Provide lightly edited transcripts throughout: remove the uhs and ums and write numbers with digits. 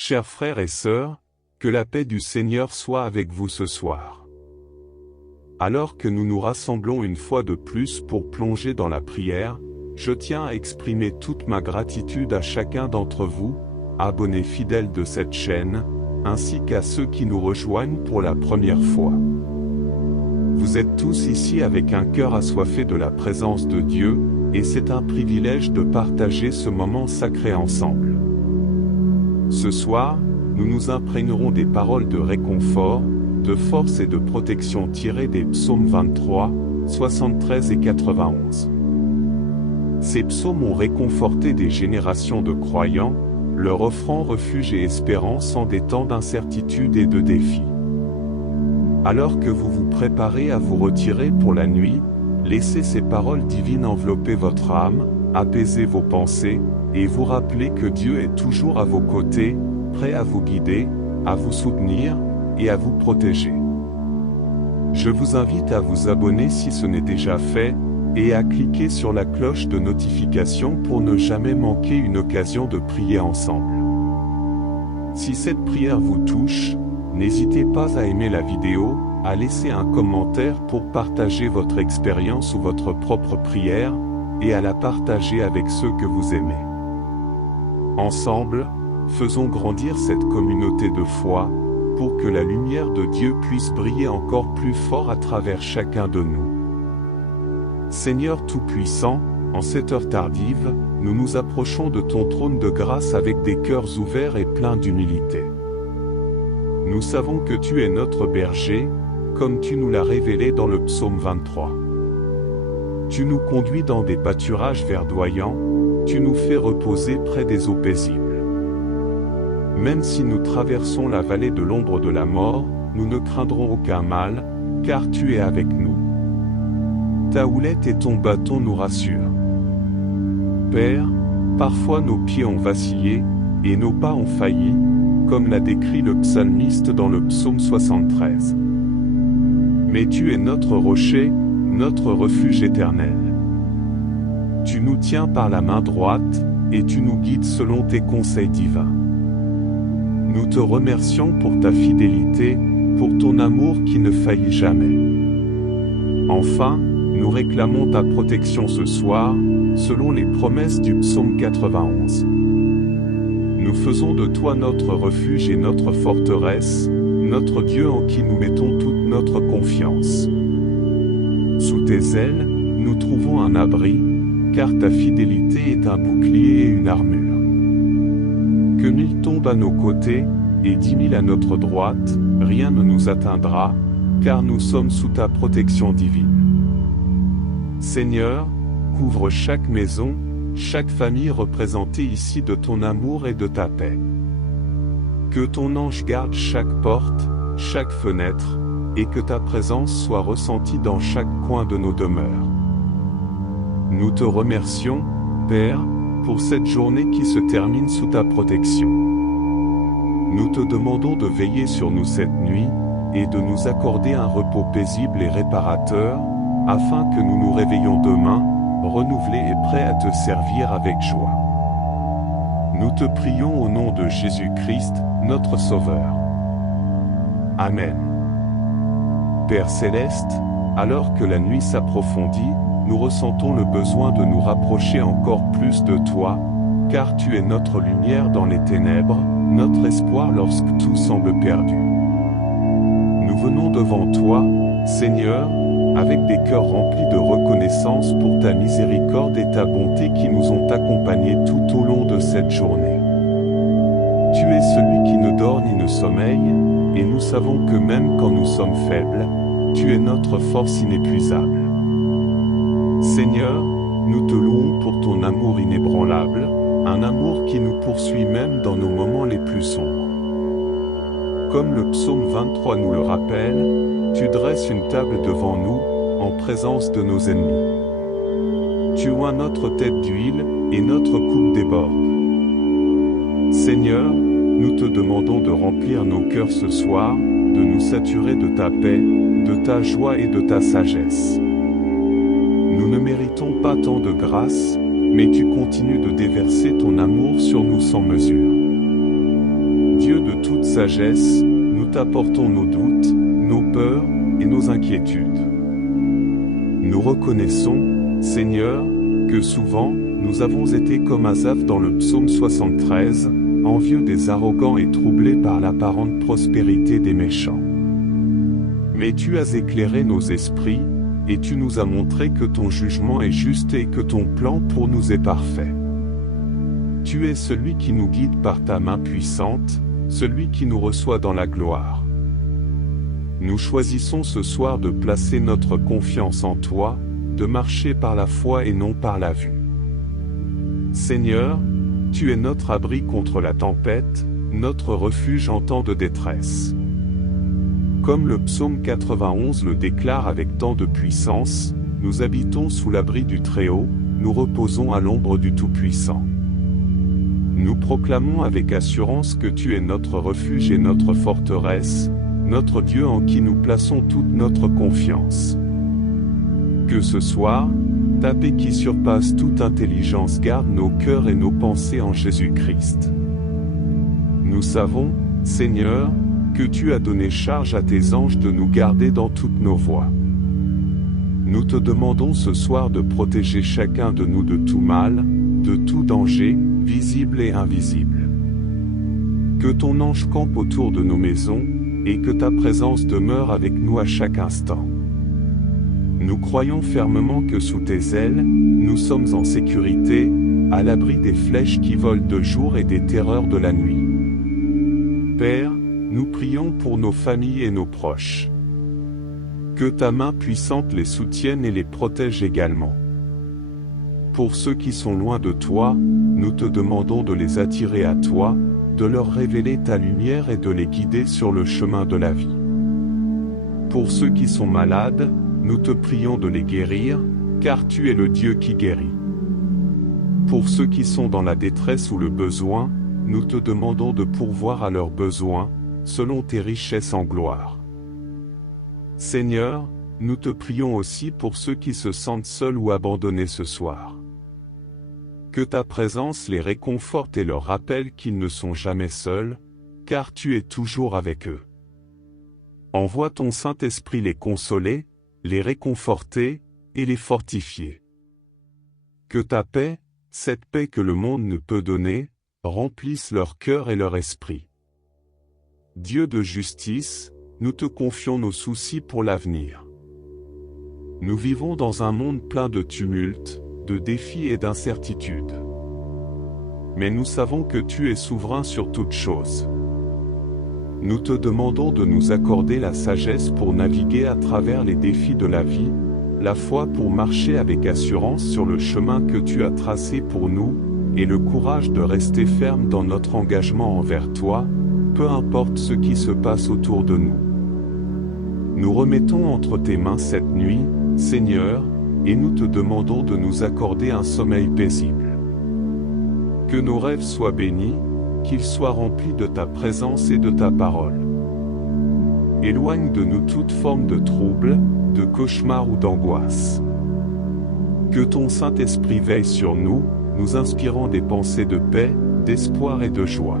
Chers frères et sœurs, que la paix du Seigneur soit avec vous ce soir. Alors que nous nous rassemblons une fois de plus pour plonger dans la prière, je tiens à exprimer toute ma gratitude à chacun d'entre vous, abonnés fidèles de cette chaîne, ainsi qu'à ceux qui nous rejoignent pour la première fois. Vous êtes tous ici avec un cœur assoiffé de la présence de Dieu, et c'est un privilège de partager ce moment sacré ensemble. Ce soir, nous nous imprégnerons des paroles de réconfort, de force et de protection tirées des psaumes 23, 73 et 91. Ces psaumes ont réconforté des générations de croyants, leur offrant refuge et espérance en des temps d'incertitude et de défis. Alors que vous vous préparez à vous retirer pour la nuit, laissez ces paroles divines envelopper votre âme, apaiser vos pensées, et vous rappeler que Dieu est toujours à vos côtés, prêt à vous guider, à vous soutenir, et à vous protéger. Je vous invite à vous abonner si ce n'est déjà fait, et à cliquer sur la cloche de notification pour ne jamais manquer une occasion de prier ensemble. Si cette prière vous touche, n'hésitez pas à aimer la vidéo, à laisser un commentaire pour partager votre expérience ou votre propre prière, et à la partager avec ceux que vous aimez. Ensemble, faisons grandir cette communauté de foi, pour que la lumière de Dieu puisse briller encore plus fort à travers chacun de nous. Seigneur Tout-Puissant, en cette heure tardive, nous nous approchons de ton trône de grâce avec des cœurs ouverts et pleins d'humilité. Nous savons que tu es notre berger, comme tu nous l'as révélé dans le psaume 23. Tu nous conduis dans des pâturages verdoyants, tu nous fais reposer près des eaux paisibles. Même si nous traversons la vallée de l'ombre de la mort, nous ne craindrons aucun mal, car tu es avec nous. Ta houlette et ton bâton nous rassurent. Père, parfois nos pieds ont vacillé, et nos pas ont failli, comme l'a décrit le psalmiste dans le psaume 73. Mais tu es notre rocher, notre refuge éternel. Tu nous tiens par la main droite, et tu nous guides selon tes conseils divins. Nous te remercions pour ta fidélité, pour ton amour qui ne faillit jamais. Enfin, nous réclamons ta protection ce soir, selon les promesses du psaume 91. Nous faisons de toi notre refuge et notre forteresse, notre Dieu en qui nous mettons toute notre confiance. Sous tes ailes, nous trouvons un abri, car ta fidélité est un bouclier et une armure. Que 1000 tombent à nos côtés, et 10 000 à notre droite, rien ne nous atteindra, car nous sommes sous ta protection divine. Seigneur, couvre chaque maison, chaque famille représentée ici de ton amour et de ta paix. Que ton ange garde chaque porte, chaque fenêtre, et que ta présence soit ressentie dans chaque coin de nos demeures. Nous te remercions, Père, pour cette journée qui se termine sous ta protection. Nous te demandons de veiller sur nous cette nuit, et de nous accorder un repos paisible et réparateur, afin que nous nous réveillions demain, renouvelés et prêts à te servir avec joie. Nous te prions au nom de Jésus-Christ, notre Sauveur. Amen. Père Céleste, alors que la nuit s'approfondit, nous ressentons le besoin de nous rapprocher encore plus de toi, car tu es notre lumière dans les ténèbres, notre espoir lorsque tout semble perdu. Nous venons devant toi, Seigneur, avec des cœurs remplis de reconnaissance pour ta miséricorde et ta bonté qui nous ont accompagnés tout au long de cette journée. Tu es celui qui ne dort ni ne sommeille, et nous savons que même quand nous sommes faibles, tu es notre force inépuisable. Seigneur, nous te louons pour ton amour inébranlable, un amour qui nous poursuit même dans nos moments les plus sombres. Comme le psaume 23 nous le rappelle, tu dresses une table devant nous, en présence de nos ennemis. Tu oins notre tête d'huile, et notre coupe déborde. Seigneur, nous te demandons de remplir nos cœurs ce soir, de nous saturer de ta paix, de ta joie et de ta sagesse. Nous ne méritons pas tant de grâce, mais tu continues de déverser ton amour sur nous sans mesure. sagesse, nous t'apportons nos doutes, nos peurs et nos inquiétudes. Nous reconnaissons, Seigneur, que souvent, nous avons été comme Asaph dans le psaume 73, envieux des arrogants et troublés par l'apparente prospérité des méchants. Mais tu as éclairé nos esprits, et tu nous as montré que ton jugement est juste et que ton plan pour nous est parfait. Tu es celui qui nous guide par ta main puissante, celui qui nous reçoit dans la gloire. Nous choisissons ce soir de placer notre confiance en toi, de marcher par la foi et non par la vue. Seigneur, tu es notre abri contre la tempête, notre refuge en temps de détresse. Comme le psaume 91 le déclare avec tant de puissance, nous habitons sous l'abri du Très-Haut, nous reposons à l'ombre du Tout-Puissant. Nous proclamons avec assurance que tu es notre refuge et notre forteresse, notre Dieu en qui nous plaçons toute notre confiance. Que ce soir, ta paix qui surpasse toute intelligence garde nos cœurs et nos pensées en Jésus-Christ. Nous savons, Seigneur, que tu as donné charge à tes anges de nous garder dans toutes nos voies. Nous te demandons ce soir de protéger chacun de nous de tout mal, de tout danger, visible et invisible. Que ton ange campe autour de nos maisons, et que ta présence demeure avec nous à chaque instant. Nous croyons fermement que sous tes ailes, nous sommes en sécurité, à l'abri des flèches qui volent de jour et des terreurs de la nuit. Père, nous prions pour nos familles et nos proches. Que ta main puissante les soutienne et les protège également. Pour ceux qui sont loin de toi, nous te demandons de les attirer à toi, de leur révéler ta lumière et de les guider sur le chemin de la vie. Pour ceux qui sont malades, nous te prions de les guérir, car tu es le Dieu qui guérit. Pour ceux qui sont dans la détresse ou le besoin, nous te demandons de pourvoir à leurs besoins, selon tes richesses en gloire. Seigneur, nous te prions aussi pour ceux qui se sentent seuls ou abandonnés ce soir. Que ta présence les réconforte et leur rappelle qu'ils ne sont jamais seuls, car tu es toujours avec eux. Envoie ton Saint-Esprit les consoler, les réconforter et les fortifier. Que ta paix, cette paix que le monde ne peut donner, remplisse leur cœur et leur esprit. Dieu de justice, nous te confions nos soucis pour l'avenir. Nous vivons dans un monde plein de tumultes, de défis et d'incertitudes. Mais nous savons que tu es souverain sur toutes choses. Nous te demandons de nous accorder la sagesse pour naviguer à travers les défis de la vie, la foi pour marcher avec assurance sur le chemin que tu as tracé pour nous, et le courage de rester ferme dans notre engagement envers toi, peu importe ce qui se passe autour de nous. Nous remettons entre tes mains cette nuit, Seigneur, et nous te demandons de nous accorder un sommeil paisible. Que nos rêves soient bénis, qu'ils soient remplis de ta présence et de ta parole. Éloigne de nous toute forme de trouble, de cauchemar ou d'angoisse. Que ton Saint-Esprit veille sur nous, nous inspirant des pensées de paix, d'espoir et de joie.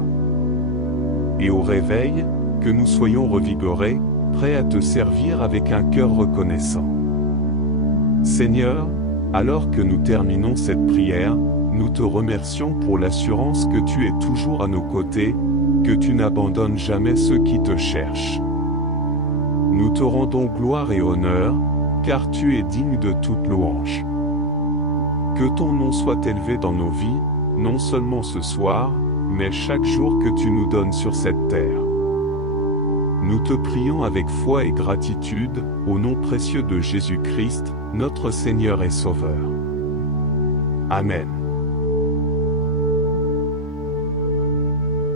Et au réveil, que nous soyons revigorés, prêts à te servir avec un cœur reconnaissant. Seigneur, alors que nous terminons cette prière, nous te remercions pour l'assurance que tu es toujours à nos côtés, que tu n'abandonnes jamais ceux qui te cherchent. Nous te rendons gloire et honneur, car tu es digne de toute louange. Que ton nom soit élevé dans nos vies, non seulement ce soir, mais chaque jour que tu nous donnes sur cette terre. Nous te prions avec foi et gratitude, au nom précieux de Jésus-Christ, notre Seigneur et Sauveur. Amen.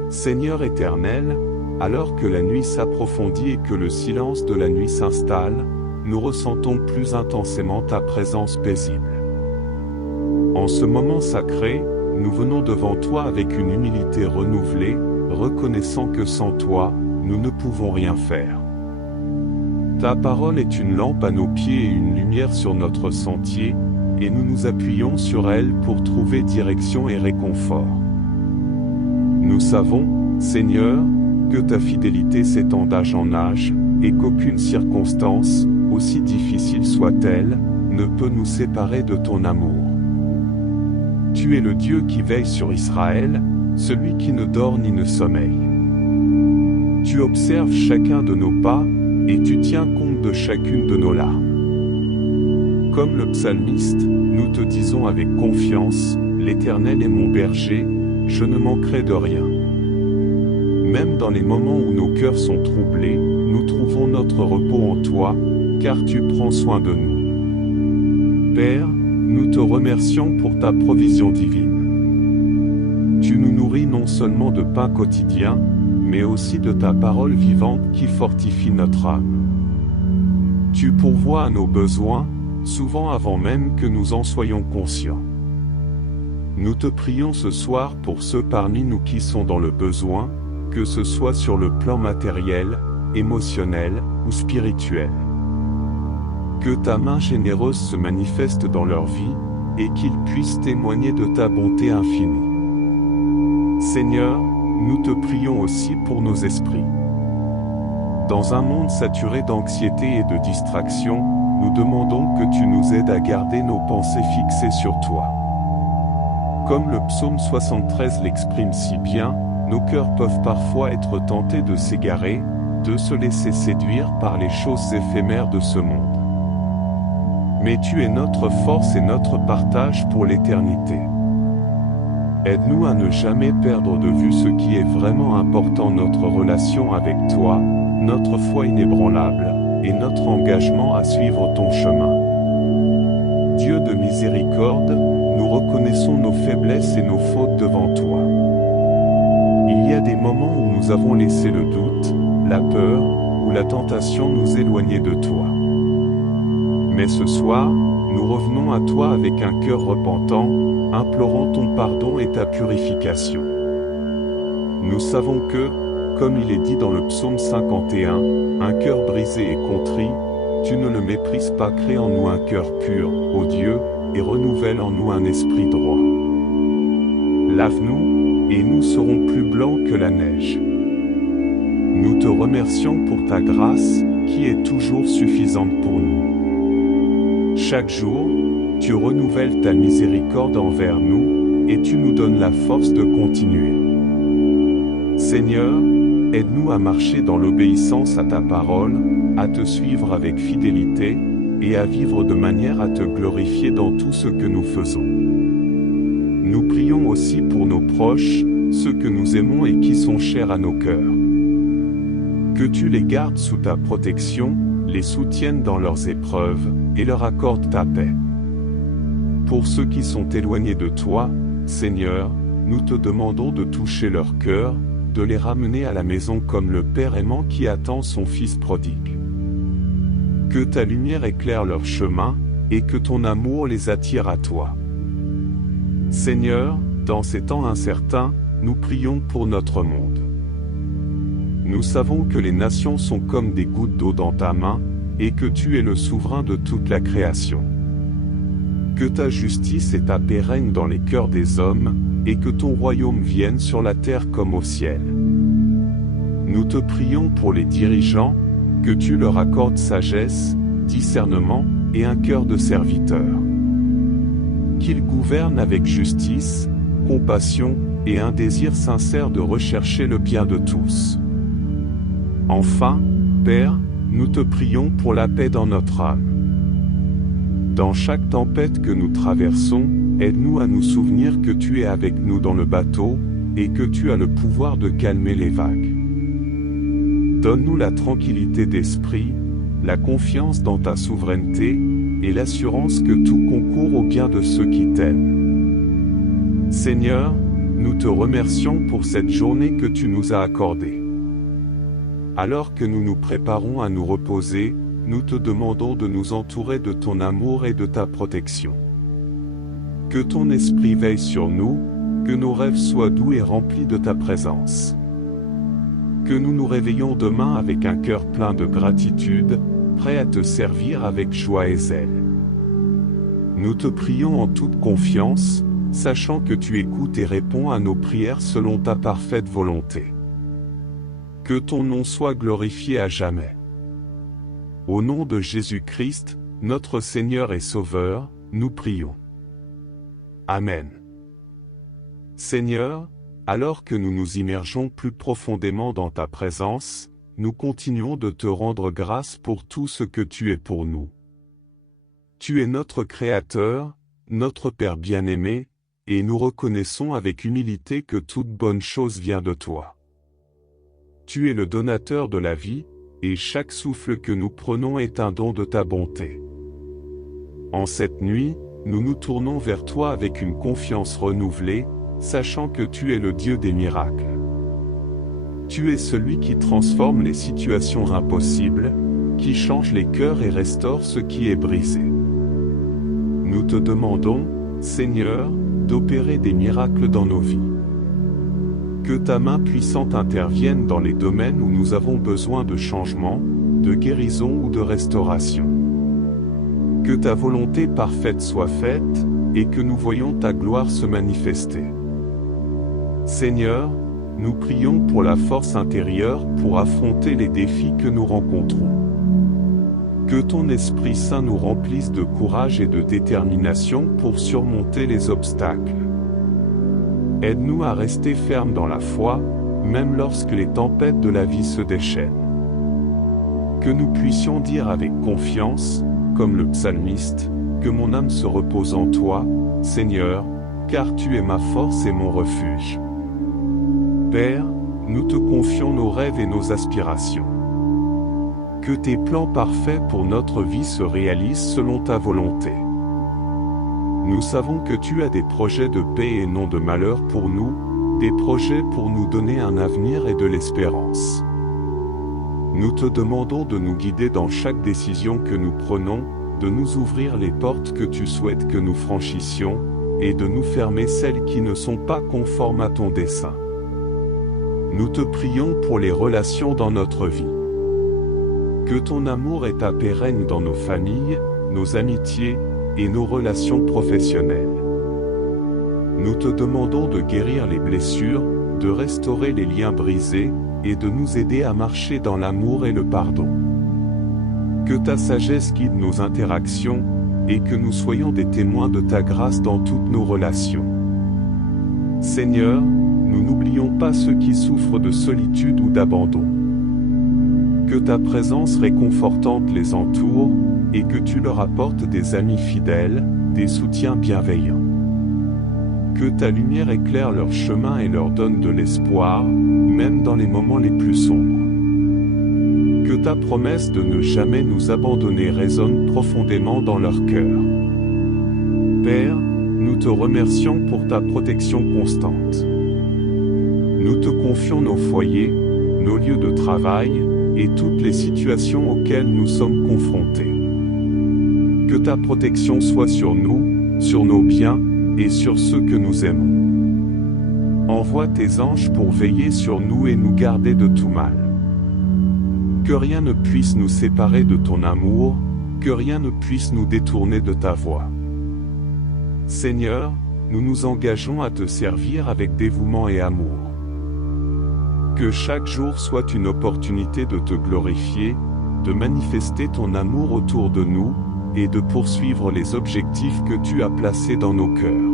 Seigneur éternel, alors que la nuit s'approfondit et que le silence de la nuit s'installe, nous ressentons plus intensément ta présence paisible. En ce moment sacré, nous venons devant toi avec une humilité renouvelée, reconnaissant que sans toi, nous ne pouvons rien faire. Ta parole est une lampe à nos pieds et une lumière sur notre sentier, et nous nous appuyons sur elle pour trouver direction et réconfort. Nous savons, Seigneur, que ta fidélité s'étende d'âge en âge, et qu'aucune circonstance, aussi difficile soit-elle, ne peut nous séparer de ton amour. Tu es le Dieu qui veille sur Israël, celui qui ne dort ni ne sommeille. Tu observes chacun de nos pas, et tu tiens compte de chacune de nos larmes. Comme le psalmiste, nous te disons avec confiance, l'Éternel est mon berger, je ne manquerai de rien. Même dans les moments où nos cœurs sont troublés, nous trouvons notre repos en toi, car tu prends soin de nous. Père, nous te remercions pour ta provision divine. Tu nous nourris non seulement de pain quotidien, mais aussi de ta parole vivante qui fortifie notre âme. Tu pourvois à nos besoins, souvent avant même que nous en soyons conscients. Nous te prions ce soir pour ceux parmi nous qui sont dans le besoin, que ce soit sur le plan matériel, émotionnel ou spirituel. Que ta main généreuse se manifeste dans leur vie, et qu'ils puissent témoigner de ta bonté infinie. Seigneur, nous te prions aussi pour nos esprits. Dans un monde saturé d'anxiété et de distraction, nous demandons que tu nous aides à garder nos pensées fixées sur toi. Comme le psaume 73 l'exprime si bien, nos cœurs peuvent parfois être tentés de s'égarer, de se laisser séduire par les choses éphémères de ce monde. Mais tu es notre force et notre partage pour l'éternité. Aide-nous à ne jamais perdre de vue ce qui est vraiment important, notre relation avec toi, notre foi inébranlable, et notre engagement à suivre ton chemin. Dieu de miséricorde, nous reconnaissons nos faiblesses et nos fautes devant toi. Il y a des moments où nous avons laissé le doute, la peur, ou la tentation nous éloigner de toi. Mais ce soir, nous revenons à toi avec un cœur repentant, implorant ton pardon et ta purification. Nous savons que, comme il est dit dans le psaume 51, un cœur brisé et contrit, tu ne le méprises pas. Crée en nous un cœur pur, ô Dieu, et renouvelle en nous un esprit droit. Lave-nous, et nous serons plus blancs que la neige. Nous te remercions pour ta grâce, qui est toujours suffisante pour nous. Chaque jour, tu renouvelles ta miséricorde envers nous, et tu nous donnes la force de continuer. Seigneur, aide-nous à marcher dans l'obéissance à ta parole, à te suivre avec fidélité, et à vivre de manière à te glorifier dans tout ce que nous faisons. Nous prions aussi pour nos proches, ceux que nous aimons et qui sont chers à nos cœurs. Que tu les gardes sous ta protection, les soutiennes dans leurs épreuves, et leur accordes ta paix. Pour ceux qui sont éloignés de toi, Seigneur, nous te demandons de toucher leur cœur, de les ramener à la maison comme le Père aimant qui attend son Fils prodigue. Que ta lumière éclaire leur chemin, et que ton amour les attire à toi. Seigneur, dans ces temps incertains, nous prions pour notre monde. Nous savons que les nations sont comme des gouttes d'eau dans ta main, et que tu es le souverain de toute la création. Que ta justice et ta paix règnent dans les cœurs des hommes, et que ton royaume vienne sur la terre comme au ciel. Nous te prions pour les dirigeants, que tu leur accordes sagesse, discernement, et un cœur de serviteur. Qu'ils gouvernent avec justice, compassion, et un désir sincère de rechercher le bien de tous. Enfin, Père, nous te prions pour la paix dans notre âme. Dans chaque tempête que nous traversons, aide-nous à nous souvenir que tu es avec nous dans le bateau, et que tu as le pouvoir de calmer les vagues. Donne-nous la tranquillité d'esprit, la confiance dans ta souveraineté, et l'assurance que tout concourt au bien de ceux qui t'aiment. Seigneur, nous te remercions pour cette journée que tu nous as accordée. Alors que nous nous préparons à nous reposer, nous te demandons de nous entourer de ton amour et de ta protection. Que ton esprit veille sur nous, que nos rêves soient doux et remplis de ta présence. Que nous nous réveillons demain avec un cœur plein de gratitude, prêt à te servir avec joie et zèle. Nous te prions en toute confiance, sachant que tu écoutes et réponds à nos prières selon ta parfaite volonté. Que ton nom soit glorifié à jamais. Au nom de Jésus-Christ, notre Seigneur et Sauveur, nous prions. Amen. Seigneur, alors que nous nous immergeons plus profondément dans ta présence, nous continuons de te rendre grâce pour tout ce que tu es pour nous. Tu es notre Créateur, notre Père bien-aimé, et nous reconnaissons avec humilité que toute bonne chose vient de toi. Tu es le donateur de la vie, et chaque souffle que nous prenons est un don de ta bonté. En cette nuit, nous nous tournons vers toi avec une confiance renouvelée, sachant que tu es le Dieu des miracles. Tu es celui qui transforme les situations impossibles, qui change les cœurs et restaure ce qui est brisé. Nous te demandons, Seigneur, d'opérer des miracles dans nos vies. Que ta main puissante intervienne dans les domaines où nous avons besoin de changement, de guérison ou de restauration. Que ta volonté parfaite soit faite, et que nous voyions ta gloire se manifester. Seigneur, nous prions pour la force intérieure pour affronter les défis que nous rencontrons. Que ton Esprit Saint nous remplisse de courage et de détermination pour surmonter les obstacles. Aide-nous à rester fermes dans la foi, même lorsque les tempêtes de la vie se déchaînent. Que nous puissions dire avec confiance, comme le psalmiste, que mon âme se repose en toi, Seigneur, car tu es ma force et mon refuge. Père, nous te confions nos rêves et nos aspirations. Que tes plans parfaits pour notre vie se réalisent selon ta volonté. Nous savons que tu as des projets de paix et non de malheur pour nous, des projets pour nous donner un avenir et de l'espérance. Nous te demandons de nous guider dans chaque décision que nous prenons, de nous ouvrir les portes que tu souhaites que nous franchissions, et de nous fermer celles qui ne sont pas conformes à ton dessein. Nous te prions pour les relations dans notre vie. Que ton amour et ta paix règnent dans nos familles, nos amitiés, et nos relations professionnelles. Nous te demandons de guérir les blessures, de restaurer les liens brisés, et de nous aider à marcher dans l'amour et le pardon. Que ta sagesse guide nos interactions, et que nous soyons des témoins de ta grâce dans toutes nos relations. Seigneur, nous n'oublions pas ceux qui souffrent de solitude ou d'abandon. Que ta présence réconfortante les entoure, et que tu leur apportes des amis fidèles, des soutiens bienveillants. Que ta lumière éclaire leur chemin et leur donne de l'espoir, même dans les moments les plus sombres. Que ta promesse de ne jamais nous abandonner résonne profondément dans leur cœur. Père, nous te remercions pour ta protection constante. Nous te confions nos foyers, nos lieux de travail, et toutes les situations auxquelles nous sommes confrontés. Que ta protection soit sur nous, sur nos biens, et sur ceux que nous aimons. Envoie tes anges pour veiller sur nous et nous garder de tout mal. Que rien ne puisse nous séparer de ton amour, que rien ne puisse nous détourner de ta voie. Seigneur, nous nous engageons à te servir avec dévouement et amour. Que chaque jour soit une opportunité de te glorifier, de manifester ton amour autour de nous, et de poursuivre les objectifs que tu as placés dans nos cœurs.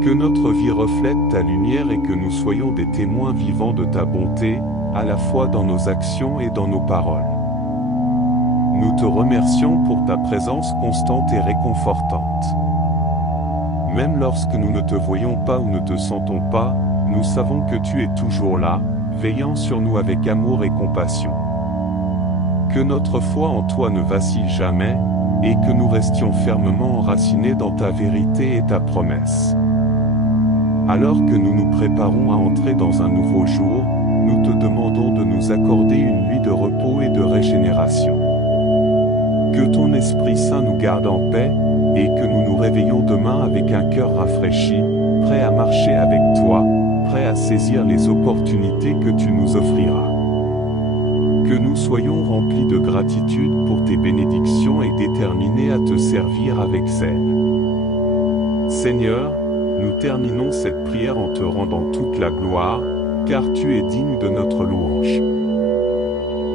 Que notre vie reflète ta lumière et que nous soyons des témoins vivants de ta bonté, à la fois dans nos actions et dans nos paroles. Nous te remercions pour ta présence constante et réconfortante. Même lorsque nous ne te voyons pas ou ne te sentons pas, nous savons que tu es toujours là, veillant sur nous avec amour et compassion. Que notre foi en toi ne vacille jamais, et que nous restions fermement enracinés dans ta vérité et ta promesse. Alors que nous nous préparons à entrer dans un nouveau jour, nous te demandons de nous accorder une nuit de repos et de régénération. Que ton Esprit Saint nous garde en paix, et que nous nous réveillons demain avec un cœur rafraîchi, prêt à marcher avec toi, prêt à saisir les opportunités que tu nous offriras. Que nous soyons remplis de gratitude pour tes bénédictions et déterminés à te servir avec zèle. Seigneur, nous terminons cette prière en te rendant toute la gloire, car tu es digne de notre louange.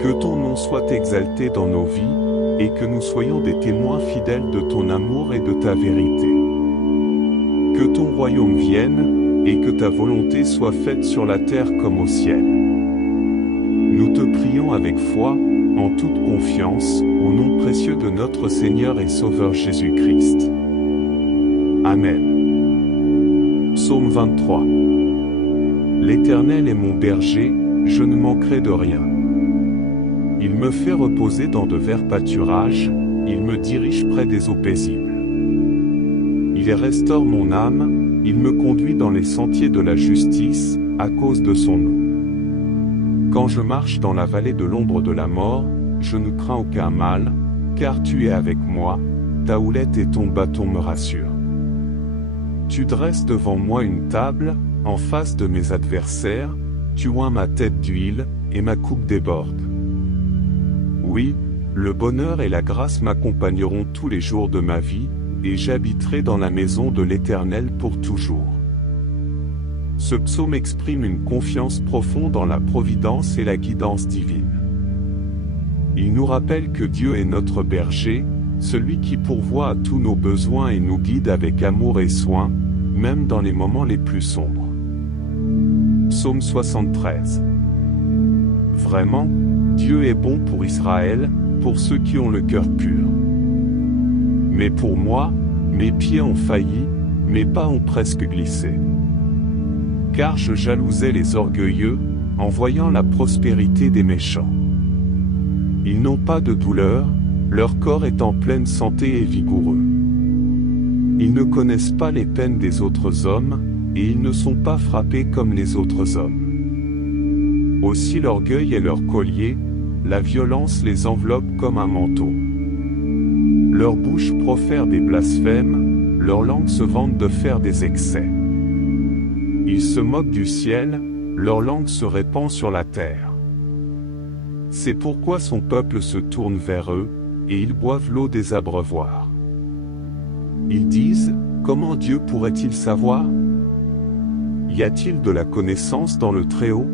Que ton nom soit exalté dans nos vies, et que nous soyons des témoins fidèles de ton amour et de ta vérité. Que ton royaume vienne, et que ta volonté soit faite sur la terre comme au ciel. Nous te prions avec foi, en toute confiance, au nom précieux de notre Seigneur et Sauveur Jésus-Christ. Amen. Psaume 23. L'Éternel est mon berger, je ne manquerai de rien. Il me fait reposer dans de verts pâturages, il me dirige près des eaux paisibles. Il restaure mon âme, il me conduit dans les sentiers de la justice, à cause de son nom. Quand je marche dans la vallée de l'ombre de la mort, je ne crains aucun mal, car tu es avec moi, ta houlette et ton bâton me rassurent. Tu dresses devant moi une table, en face de mes adversaires, tu oins ma tête d'huile, et ma coupe déborde. Oui, le bonheur et la grâce m'accompagneront tous les jours de ma vie, et j'habiterai dans la maison de l'Éternel pour toujours. Ce psaume exprime une confiance profonde en la providence et la guidance divine. Il nous rappelle que Dieu est notre berger, celui qui pourvoit à tous nos besoins et nous guide avec amour et soin, même dans les moments les plus sombres. Psaume 73. Vraiment, Dieu est bon pour Israël, pour ceux qui ont le cœur pur. Mais pour moi, mes pieds ont failli, mes pas ont presque glissé. Car je jalousais les orgueilleux, en voyant la prospérité des méchants. Ils n'ont pas de douleur, leur corps est en pleine santé et vigoureux. Ils ne connaissent pas les peines des autres hommes, et ils ne sont pas frappés comme les autres hommes. Aussi l'orgueil est leur collier, la violence les enveloppe comme un manteau. Leur bouche profère des blasphèmes, leur langue se vante de faire des excès. Ils se moquent du ciel, leur langue se répand sur la terre. C'est pourquoi son peuple se tourne vers eux, et ils boivent l'eau des abreuvoirs. Ils disent, comment Dieu pourrait-il savoir? Y a-t-il de la connaissance dans le Très-Haut?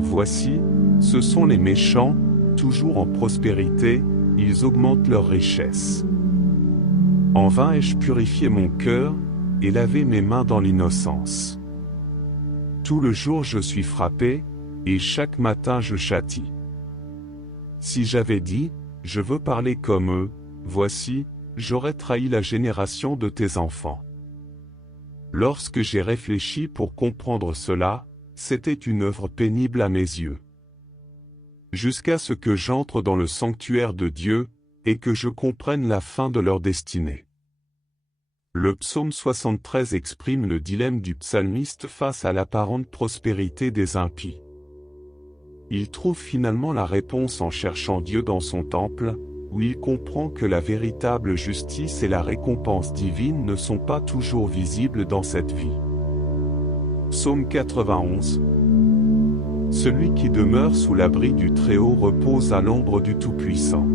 Voici, ce sont les méchants, toujours en prospérité, ils augmentent leur richesse. En vain ai-je purifié mon cœur, et lavé mes mains dans l'innocence. Tout le jour je suis frappé, et chaque matin je châtie. Si j'avais dit, je veux parler comme eux, voici, j'aurais trahi la génération de tes enfants. Lorsque j'ai réfléchi pour comprendre cela, c'était une œuvre pénible à mes yeux. Jusqu'à ce que j'entre dans le sanctuaire de Dieu, et que je comprenne la fin de leur destinée. Le psaume 73 exprime le dilemme du psalmiste face à l'apparente prospérité des impies. Il trouve finalement la réponse en cherchant Dieu dans son temple, où il comprend que la véritable justice et la récompense divine ne sont pas toujours visibles dans cette vie. Psaume 91. Celui qui demeure sous l'abri du Très-Haut repose à l'ombre du Tout-Puissant.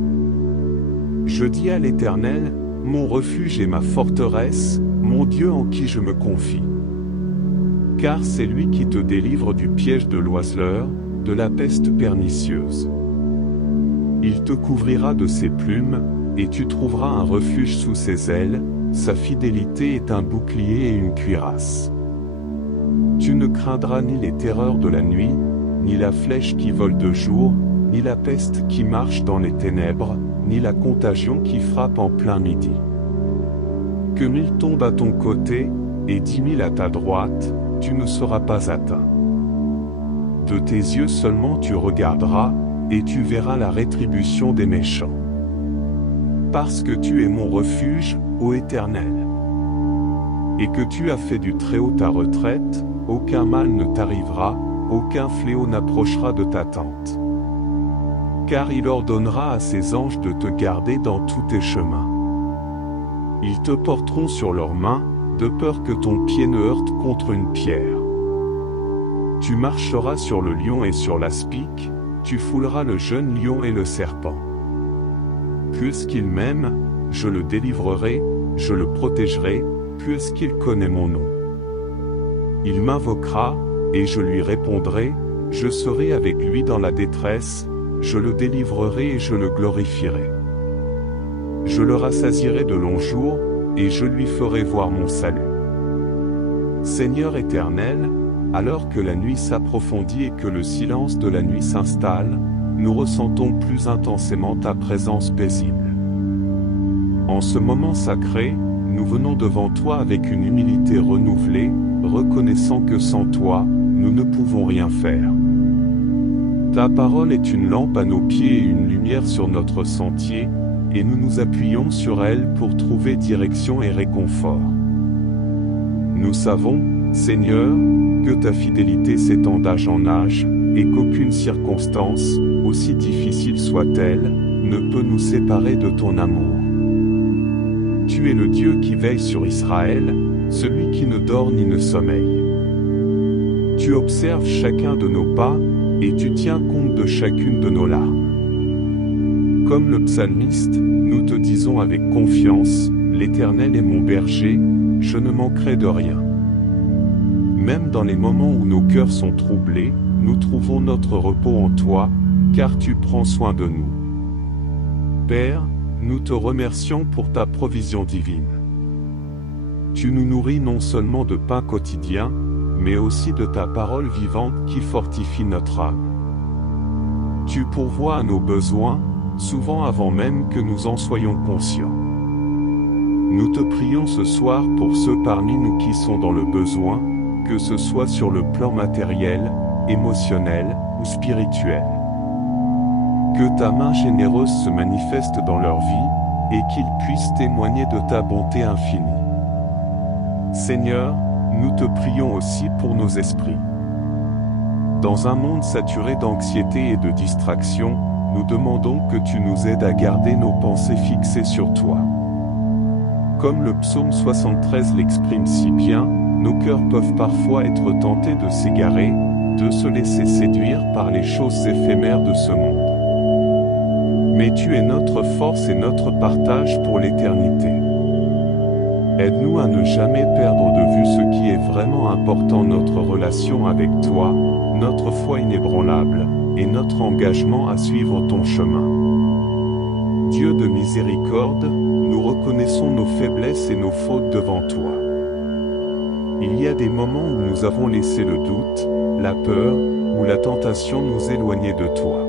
Je dis à l'Éternel, mon refuge et ma forteresse, mon Dieu en qui je me confie. Car c'est lui qui te délivre du piège de l'oiseleur, de la peste pernicieuse. Il te couvrira de ses plumes, et tu trouveras un refuge sous ses ailes, sa fidélité est un bouclier et une cuirasse. Tu ne craindras ni les terreurs de la nuit, ni la flèche qui vole de jour, ni la peste qui marche dans les ténèbres, ni la contagion qui frappe en plein midi. Que 1000 tombent à ton côté, et 10 000 à ta droite, tu ne seras pas atteint. De tes yeux seulement tu regarderas, et tu verras la rétribution des méchants. Parce que tu es mon refuge, ô Éternel. Et que tu as fait du Très-Haut ta retraite, aucun mal ne t'arrivera, aucun fléau n'approchera de ta tente. Car il ordonnera à ses anges de te garder dans tous tes chemins. Ils te porteront sur leurs mains, de peur que ton pied ne heurte contre une pierre. Tu marcheras sur le lion et sur l'aspic, tu fouleras le jeune lion et le serpent. Puisqu'il m'aime, je le délivrerai, je le protégerai, puisqu'il connaît mon nom. Il m'invoquera, et je lui répondrai, je serai avec lui dans la détresse, je le délivrerai et je le glorifierai. Je le rassasierai de longs jours, et je lui ferai voir mon salut. Seigneur éternel, alors que la nuit s'approfondit et que le silence de la nuit s'installe, nous ressentons plus intensément ta présence paisible. En ce moment sacré, nous venons devant toi avec une humilité renouvelée, reconnaissant que sans toi, nous ne pouvons rien faire. Ta parole est une lampe à nos pieds et une lumière sur notre sentier, et nous nous appuyons sur elle pour trouver direction et réconfort. Nous savons, Seigneur, que ta fidélité s'étend d'âge en âge, et qu'aucune circonstance, aussi difficile soit-elle, ne peut nous séparer de ton amour. Tu es le Dieu qui veille sur Israël, celui qui ne dort ni ne sommeille. Tu observes chacun de nos pas, et tu tiens compte de chacune de nos larmes. Comme le psalmiste, nous te disons avec confiance, l'Éternel est mon berger, je ne manquerai de rien. Même dans les moments où nos cœurs sont troublés, nous trouvons notre repos en toi, car tu prends soin de nous. Père, nous te remercions pour ta provision divine. Tu nous nourris non seulement de pain quotidien, mais aussi de ta parole vivante qui fortifie notre âme. Tu pourvois à nos besoins, souvent avant même que nous en soyons conscients. Nous te prions ce soir pour ceux parmi nous qui sont dans le besoin, que ce soit sur le plan matériel, émotionnel ou spirituel. Que ta main généreuse se manifeste dans leur vie, et qu'ils puissent témoigner de ta bonté infinie. Seigneur, nous te prions aussi pour nos esprits. Dans un monde saturé d'anxiété et de distraction, nous demandons que tu nous aides à garder nos pensées fixées sur toi. Comme le psaume 73 l'exprime si bien, nos cœurs peuvent parfois être tentés de s'égarer, de se laisser séduire par les choses éphémères de ce monde. Mais tu es notre force et notre partage pour l'éternité. Aide-nous à ne jamais perdre de vue ce qui est vraiment important, notre relation avec toi, notre foi inébranlable, et notre engagement à suivre ton chemin. Dieu de miséricorde, nous reconnaissons nos faiblesses et nos fautes devant toi. Il y a des moments où nous avons laissé le doute, la peur, ou la tentation nous éloigner de toi.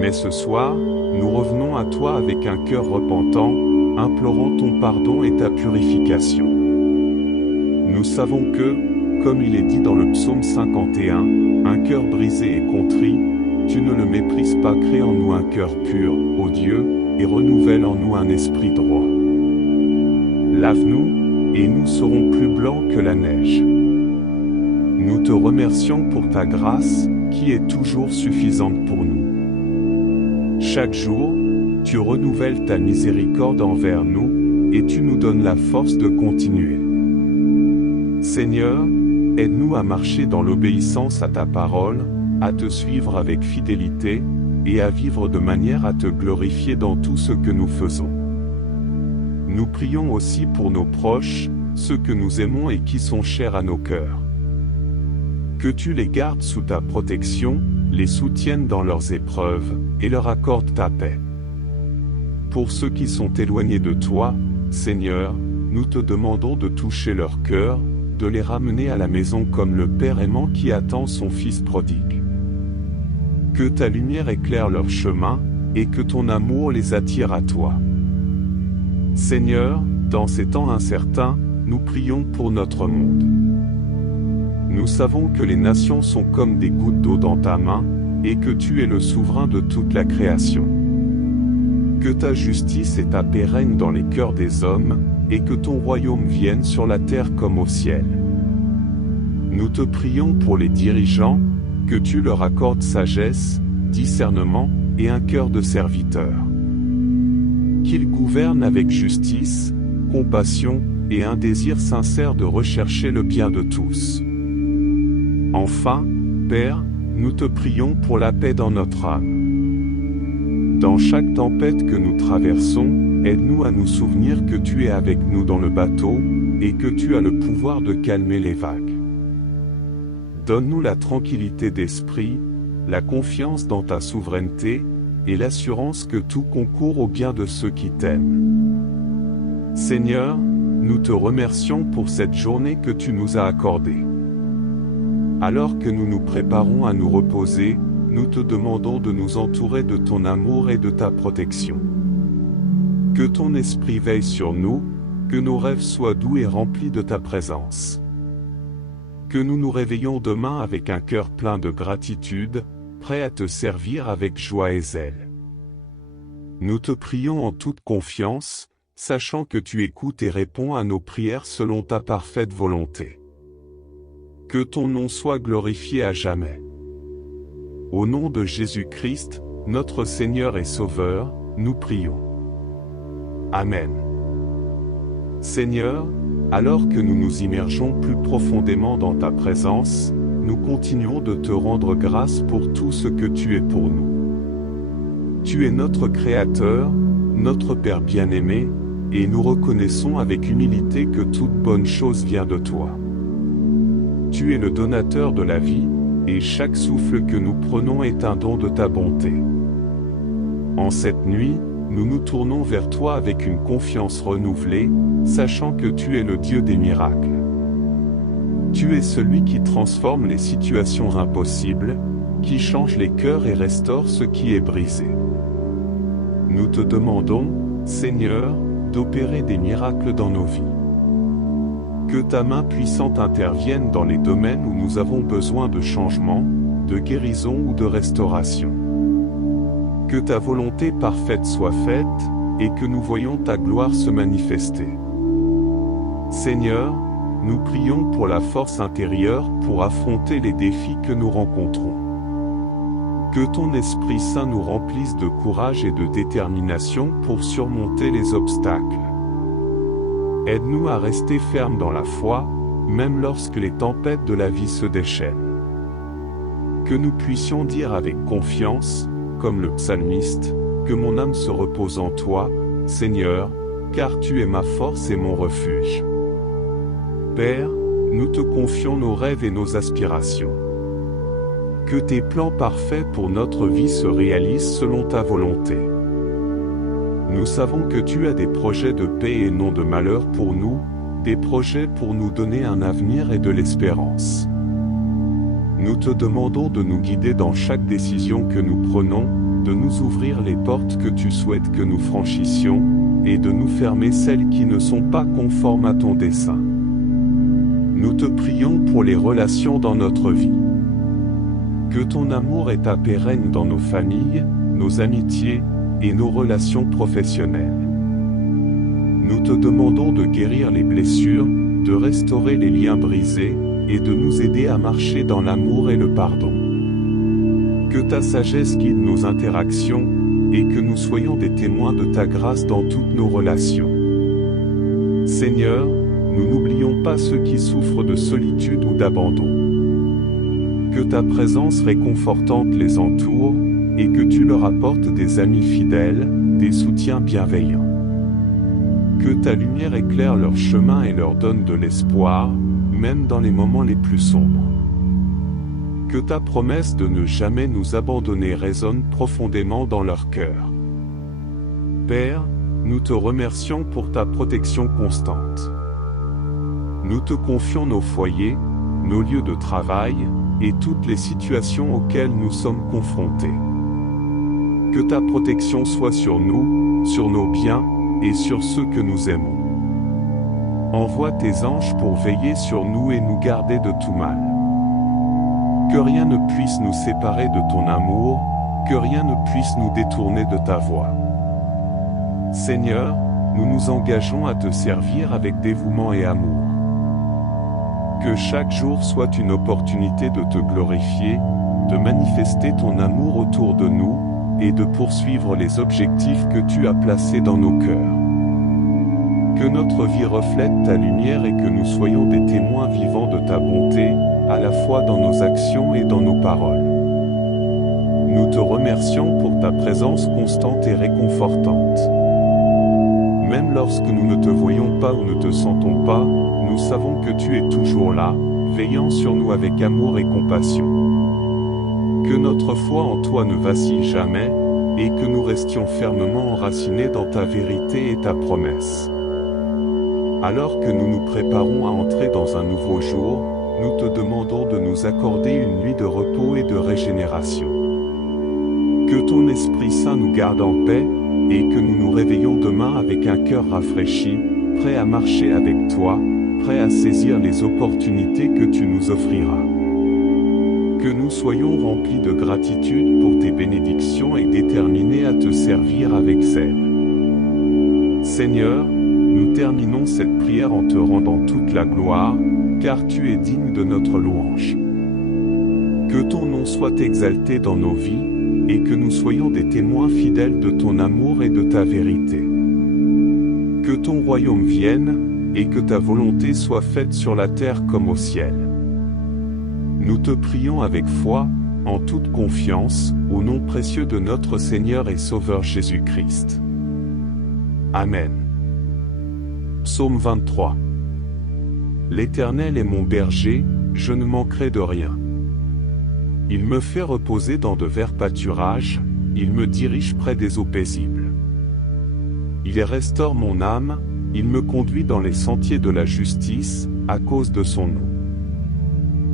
Mais ce soir, nous revenons à toi avec un cœur repentant, implorant ton pardon et ta purification. Nous savons que, comme il est dit dans le psaume 51, un cœur brisé et contrit, tu ne le méprises pas. Crée en nous un cœur pur, ô Dieu, et renouvelle en nous un esprit droit. Lave-nous, et nous serons plus blancs que la neige. Nous te remercions pour ta grâce, qui est toujours suffisante pour nous. Chaque jour, tu renouvelles ta miséricorde envers nous, et tu nous donnes la force de continuer. Seigneur, aide-nous à marcher dans l'obéissance à ta parole, à te suivre avec fidélité, et à vivre de manière à te glorifier dans tout ce que nous faisons. Nous prions aussi pour nos proches, ceux que nous aimons et qui sont chers à nos cœurs. Que tu les gardes sous ta protection, les soutiennes dans leurs épreuves, et leur accordes ta paix. Pour ceux qui sont éloignés de toi, Seigneur, nous te demandons de toucher leur cœur, de les ramener à la maison comme le Père aimant qui attend son Fils prodigue. Que ta lumière éclaire leur chemin, et que ton amour les attire à toi. Seigneur, dans ces temps incertains, nous prions pour notre monde. Nous savons que les nations sont comme des gouttes d'eau dans ta main, et que tu es le souverain de toute la création. Que ta justice et ta paix règnent dans les cœurs des hommes, et que ton royaume vienne sur la terre comme au ciel. Nous te prions pour les dirigeants, que tu leur accordes sagesse, discernement, et un cœur de serviteur. Qu'ils gouvernent avec justice, compassion, et un désir sincère de rechercher le bien de tous. Enfin, Père, nous te prions pour la paix dans notre âme. Dans chaque tempête que nous traversons, aide-nous à nous souvenir que tu es avec nous dans le bateau, et que tu as le pouvoir de calmer les vagues. Donne-nous la tranquillité d'esprit, la confiance dans ta souveraineté, et l'assurance que tout concourt au bien de ceux qui t'aiment. Seigneur, nous te remercions pour cette journée que tu nous as accordée. Alors que nous nous préparons à nous reposer, nous te demandons de nous entourer de ton amour et de ta protection. Que ton esprit veille sur nous, que nos rêves soient doux et remplis de ta présence. Que nous nous réveillons demain avec un cœur plein de gratitude, prêt à te servir avec joie et zèle. Nous te prions en toute confiance, sachant que tu écoutes et réponds à nos prières selon ta parfaite volonté. Que ton nom soit glorifié à jamais. Au nom de Jésus-Christ, notre Seigneur et Sauveur, nous prions. Amen. Seigneur, alors que nous nous immergeons plus profondément dans ta présence, nous continuons de te rendre grâce pour tout ce que tu es pour nous. Tu es notre Créateur, notre Père bien-aimé, et nous reconnaissons avec humilité que toute bonne chose vient de toi. Tu es le donateur de la vie, et chaque souffle que nous prenons est un don de ta bonté. En cette nuit, nous nous tournons vers toi avec une confiance renouvelée, sachant que tu es le Dieu des miracles. Tu es celui qui transforme les situations impossibles, qui change les cœurs et restaure ce qui est brisé. Nous te demandons, Seigneur, d'opérer des miracles dans nos vies. Que ta main puissante intervienne dans les domaines où nous avons besoin de changement, de guérison ou de restauration. Que ta volonté parfaite soit faite, et que nous voyions ta gloire se manifester. Seigneur, nous prions pour la force intérieure pour affronter les défis que nous rencontrons. Que ton Esprit Saint nous remplisse de courage et de détermination pour surmonter les obstacles. Aide-nous à rester fermes dans la foi, même lorsque les tempêtes de la vie se déchaînent. Que nous puissions dire avec confiance, comme le psalmiste, que mon âme se repose en toi, Seigneur, car tu es ma force et mon refuge. Père, nous te confions nos rêves et nos aspirations. Que tes plans parfaits pour notre vie se réalisent selon ta volonté. Nous savons que tu as des projets de paix et non de malheur pour nous, des projets pour nous donner un avenir et de l'espérance. Nous te demandons de nous guider dans chaque décision que nous prenons, de nous ouvrir les portes que tu souhaites que nous franchissions, et de nous fermer celles qui ne sont pas conformes à ton dessein. Nous te prions pour les relations dans notre vie. Que ton amour et ta paix règnent dans nos familles, nos amitiés, et nos relations professionnelles. Nous te demandons de guérir les blessures, de restaurer les liens brisés, et de nous aider à marcher dans l'amour et le pardon. Que ta sagesse guide nos interactions, et que nous soyons des témoins de ta grâce dans toutes nos relations. Seigneur, nous n'oublions pas ceux qui souffrent de solitude ou d'abandon. Que ta présence réconfortante les entoure, et que tu leur apportes des amis fidèles, des soutiens bienveillants. Que ta lumière éclaire leur chemin et leur donne de l'espoir, même dans les moments les plus sombres. Que ta promesse de ne jamais nous abandonner résonne profondément dans leur cœur. Père, nous te remercions pour ta protection constante. Nous te confions nos foyers, nos lieux de travail, et toutes les situations auxquelles nous sommes confrontés. Que ta protection soit sur nous, sur nos biens, et sur ceux que nous aimons. Envoie tes anges pour veiller sur nous et nous garder de tout mal. Que rien ne puisse nous séparer de ton amour, que rien ne puisse nous détourner de ta voie. Seigneur, nous nous engageons à te servir avec dévouement et amour. Que chaque jour soit une opportunité de te glorifier, de manifester ton amour autour de nous, et de poursuivre les objectifs que tu as placés dans nos cœurs. Que notre vie reflète ta lumière et que nous soyons des témoins vivants de ta bonté, à la fois dans nos actions et dans nos paroles. Nous te remercions pour ta présence constante et réconfortante. Même lorsque nous ne te voyons pas ou ne te sentons pas, nous savons que tu es toujours là, veillant sur nous avec amour et compassion. Que notre foi en toi ne vacille jamais, et que nous restions fermement enracinés dans ta vérité et ta promesse. Alors que nous nous préparons à entrer dans un nouveau jour, nous te demandons de nous accorder une nuit de repos et de régénération. Que ton Esprit Saint nous garde en paix, et que nous nous réveillons demain avec un cœur rafraîchi, prêt à marcher avec toi, prêt à saisir les opportunités que tu nous offriras. Que nous soyons remplis de gratitude pour tes bénédictions et déterminés à te servir avec zèle. Seigneur, nous terminons cette prière en te rendant toute la gloire, car tu es digne de notre louange. Que ton nom soit exalté dans nos vies, et que nous soyons des témoins fidèles de ton amour et de ta vérité. Que ton royaume vienne, et que ta volonté soit faite sur la terre comme au ciel. Nous te prions avec foi, en toute confiance, au nom précieux de notre Seigneur et Sauveur Jésus-Christ. Amen. Psaume 23. L'Éternel est mon berger, je ne manquerai de rien. Il me fait reposer dans de verts pâturages, il me dirige près des eaux paisibles. Il restaure mon âme, il me conduit dans les sentiers de la justice, à cause de son nom.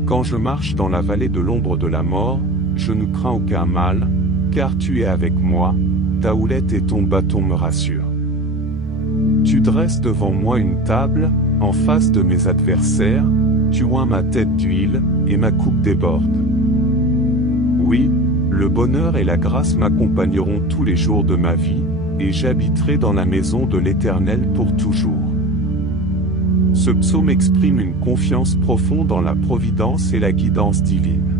Quand je marche dans la vallée de l'ombre de la mort, je ne crains aucun mal, car tu es avec moi, ta houlette et ton bâton me rassurent. Tu dresses devant moi une table, en face de mes adversaires, tu oins ma tête d'huile, et ma coupe déborde. Oui, le bonheur et la grâce m'accompagneront tous les jours de ma vie, et j'habiterai dans la maison de l'Éternel pour toujours. Ce psaume exprime une confiance profonde dans la providence et la guidance divine.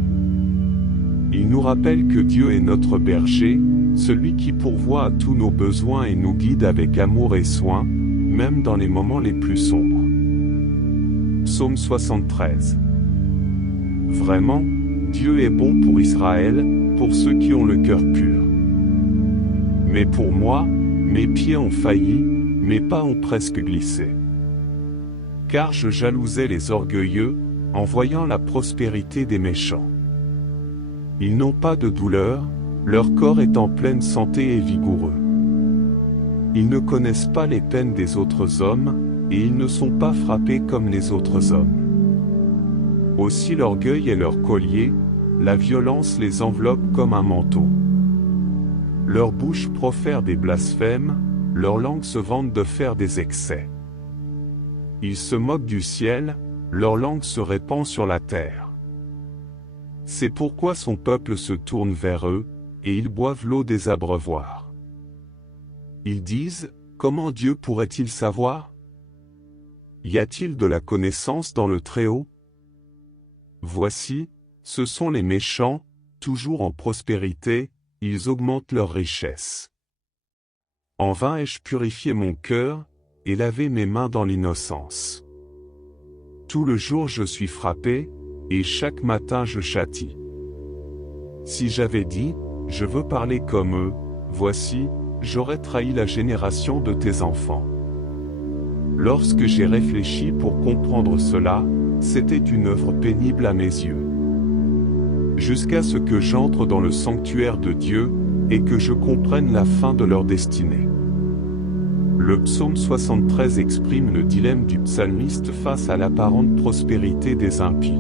Il nous rappelle que Dieu est notre berger, celui qui pourvoit à tous nos besoins et nous guide avec amour et soin, même dans les moments les plus sombres. Psaume 73. Vraiment, Dieu est bon pour Israël, pour ceux qui ont le cœur pur. Mais pour moi, mes pieds ont failli, mes pas ont presque glissé. Car je jalousais les orgueilleux, en voyant la prospérité des méchants. Ils n'ont pas de douleur, leur corps est en pleine santé et vigoureux. Ils ne connaissent pas les peines des autres hommes, et ils ne sont pas frappés comme les autres hommes. Aussi l'orgueil est leur collier, la violence les enveloppe comme un manteau. Leur bouche profère des blasphèmes, leur langue se vante de faire des excès. Ils se moquent du ciel, leur langue se répand sur la terre. C'est pourquoi son peuple se tourne vers eux, et ils boivent l'eau des abreuvoirs. Ils disent, comment Dieu pourrait-il savoir? Y a-t-il de la connaissance dans le Très-Haut? Voici, ce sont les méchants, toujours en prospérité, ils augmentent leur richesse. En vain ai-je purifié mon cœur, et lavé mes mains dans l'innocence. Tout le jour je suis frappé, et chaque matin je châtie. Si j'avais dit, je veux parler comme eux, voici, j'aurais trahi la génération de tes enfants. Lorsque j'ai réfléchi pour comprendre cela, c'était une œuvre pénible à mes yeux. Jusqu'à ce que j'entre dans le sanctuaire de Dieu, et que je comprenne la fin de leur destinée. Le psaume 73 exprime le dilemme du psalmiste face à l'apparente prospérité des impies.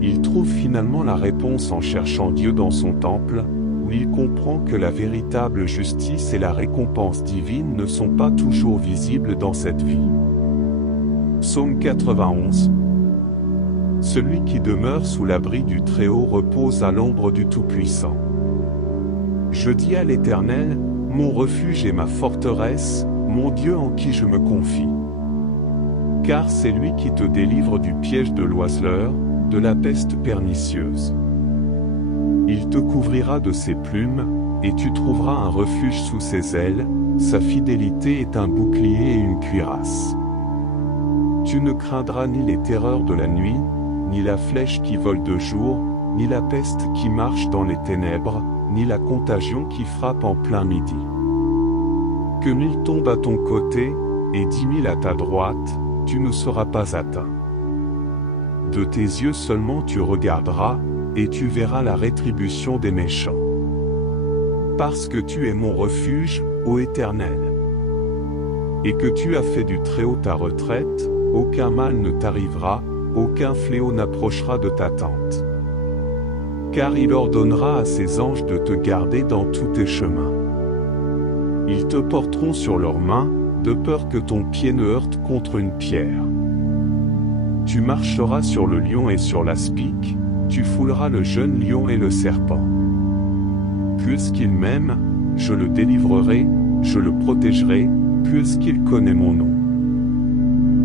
Il trouve finalement la réponse en cherchant Dieu dans son temple, où il comprend que la véritable justice et la récompense divine ne sont pas toujours visibles dans cette vie. Psaume 91. Celui qui demeure sous l'abri du Très-Haut repose à l'ombre du Tout-Puissant. Je dis à l'Éternel, mon refuge et ma forteresse, mon Dieu en qui je me confie. Car c'est lui qui te délivre du piège de l'oiseleur, de la peste pernicieuse. Il te couvrira de ses plumes, et tu trouveras un refuge sous ses ailes, sa fidélité est un bouclier et une cuirasse. Tu ne craindras ni les terreurs de la nuit, ni la flèche qui vole de jour, ni la peste qui marche dans les ténèbres, ni la contagion qui frappe en plein midi. Que 1000 tombent à ton côté, et 10 000 à ta droite, tu ne seras pas atteint. De tes yeux seulement tu regarderas, et tu verras la rétribution des méchants. Parce que tu es mon refuge, ô Éternel, et que tu as fait du Très-Haut ta retraite, aucun mal ne t'arrivera, aucun fléau n'approchera de ta tente. Car il ordonnera à ses anges de te garder dans tous tes chemins. Ils te porteront sur leurs mains, de peur que ton pied ne heurte contre une pierre. Tu marcheras sur le lion et sur l'aspic, tu fouleras le jeune lion et le serpent. Puisqu'il m'aime, je le délivrerai, je le protégerai, puisqu'il connaît mon nom.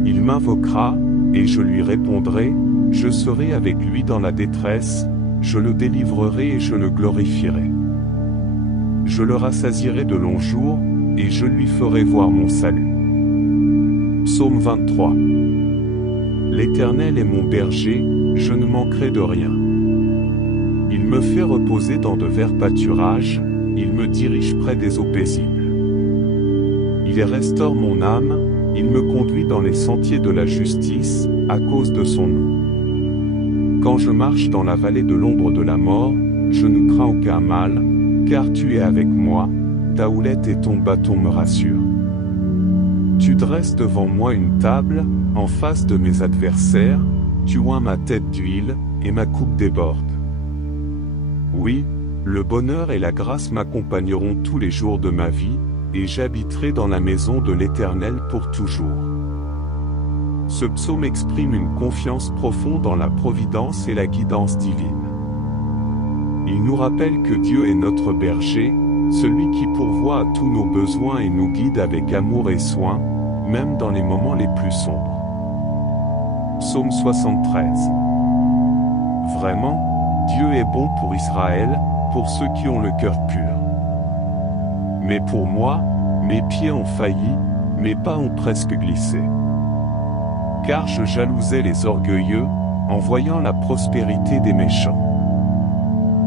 Il m'invoquera, et je lui répondrai, je serai avec lui dans la détresse, je le délivrerai et je le glorifierai. Je le rassasierai de longs jours, et je lui ferai voir mon salut. Psaume 23. L'Éternel est mon berger, je ne manquerai de rien. Il me fait reposer dans de verts pâturages, il me dirige près des eaux paisibles. Il restaure mon âme, il me conduit dans les sentiers de la justice, à cause de son nom. Quand je marche dans la vallée de l'ombre de la mort, je ne crains aucun mal, car tu es avec moi, ta houlette et ton bâton me rassurent. Tu dresses devant moi une table, en face de mes adversaires, tu oins ma tête d'huile, et ma coupe déborde. Oui, le bonheur et la grâce m'accompagneront tous les jours de ma vie, et j'habiterai dans la maison de l'Éternel pour toujours. Ce psaume exprime une confiance profonde dans la providence et la guidance divine. Il nous rappelle que Dieu est notre berger, celui qui pourvoit à tous nos besoins et nous guide avec amour et soin, même dans les moments les plus sombres. Psaume 73. Vraiment, Dieu est bon pour Israël, pour ceux qui ont le cœur pur. Mais pour moi, mes pieds ont failli, mes pas ont presque glissé. Car je jalousais les orgueilleux, en voyant la prospérité des méchants.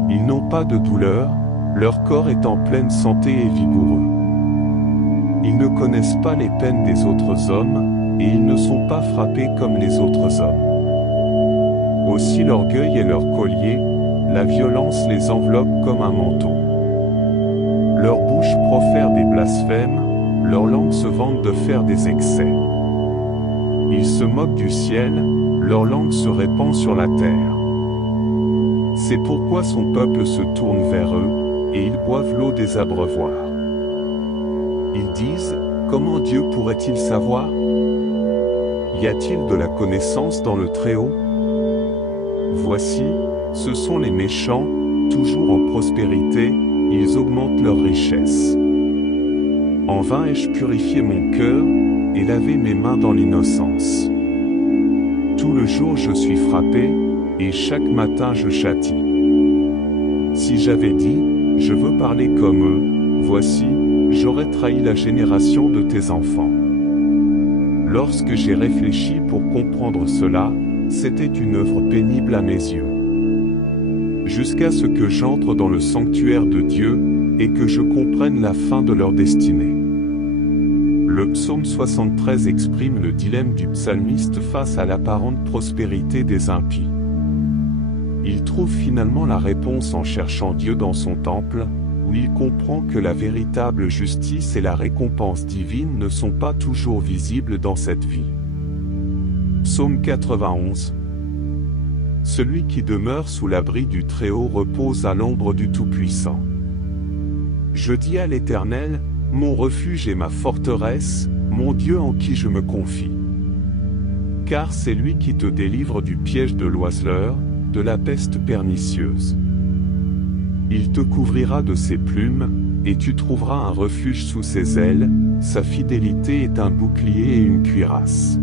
Ils n'ont pas de douleur, leur corps est en pleine santé et vigoureux. Ils ne connaissent pas les peines des autres hommes, et ils ne sont pas frappés comme les autres hommes. Aussi l'orgueil est leur collier, la violence les enveloppe comme un manteau. Leur bouche profère des blasphèmes, leur langue se vante de faire des excès. Ils se moquent du ciel, leur langue se répand sur la terre. C'est pourquoi son peuple se tourne vers eux, et ils boivent l'eau des abreuvoirs. Ils disent, comment Dieu pourrait-il savoir? Y a-t-il de la connaissance dans le Très-Haut? Voici, ce sont les méchants, toujours en prospérité, ils augmentent leur richesse. En vain ai-je purifié mon cœur, et lavé mes mains dans l'innocence. Tout le jour je suis frappé, et chaque matin je châtie. Si j'avais dit, je veux parler comme eux, voici, j'aurais trahi la génération de tes enfants. Lorsque j'ai réfléchi pour comprendre cela, c'était une œuvre pénible à mes yeux. Jusqu'à ce que j'entre dans le sanctuaire de Dieu, et que je comprenne la fin de leur destinée. Le psaume 73 exprime le dilemme du psalmiste face à l'apparente prospérité des impies. Il trouve finalement la réponse en cherchant Dieu dans son temple, où il comprend que la véritable justice et la récompense divine ne sont pas toujours visibles dans cette vie. Psaume 91. Celui qui demeure sous l'abri du Très-Haut repose à l'ombre du Tout-Puissant. Je dis à l'Éternel, mon refuge et ma forteresse, mon Dieu en qui je me confie. Car c'est lui qui te délivre du piège de l'oiseleur, de la peste pernicieuse. Il te couvrira de ses plumes, et tu trouveras un refuge sous ses ailes, sa fidélité est un bouclier et une cuirasse.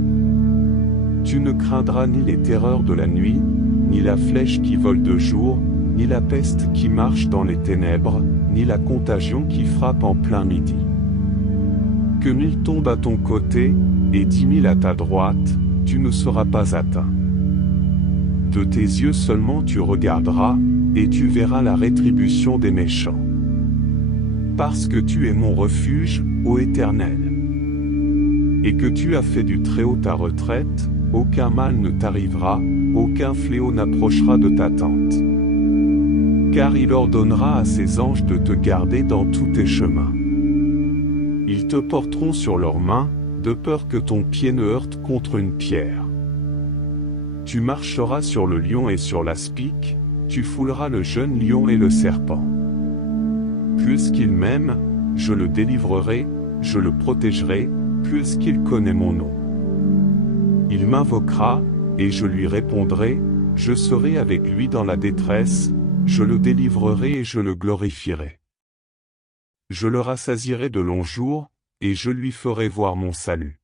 Tu ne craindras ni les terreurs de la nuit, ni la flèche qui vole de jour, ni la peste qui marche dans les ténèbres, ni la contagion qui frappe en plein midi. Que 1000 tombent à ton côté, et 10 000 à ta droite, tu ne seras pas atteint. De tes yeux seulement tu regarderas, et tu verras la rétribution des méchants. Parce que tu es mon refuge, ô Éternel. Et que tu as fait du Très-Haut ta retraite, aucun mal ne t'arrivera, aucun fléau n'approchera de ta tente. car il ordonnera à ses anges de te garder dans tous tes chemins. Ils te porteront sur leurs mains, de peur que ton pied ne heurte contre une pierre. Tu marcheras sur le lion et sur l'aspic, tu fouleras le jeune lion et le serpent. Puisqu'il m'aime, je le délivrerai, je le protégerai, puisqu'il connaît mon nom. Il m'invoquera, et je lui répondrai, je serai avec lui dans la détresse, je le délivrerai et je le glorifierai. Je le rassasierai de longs jours, et je lui ferai voir mon salut.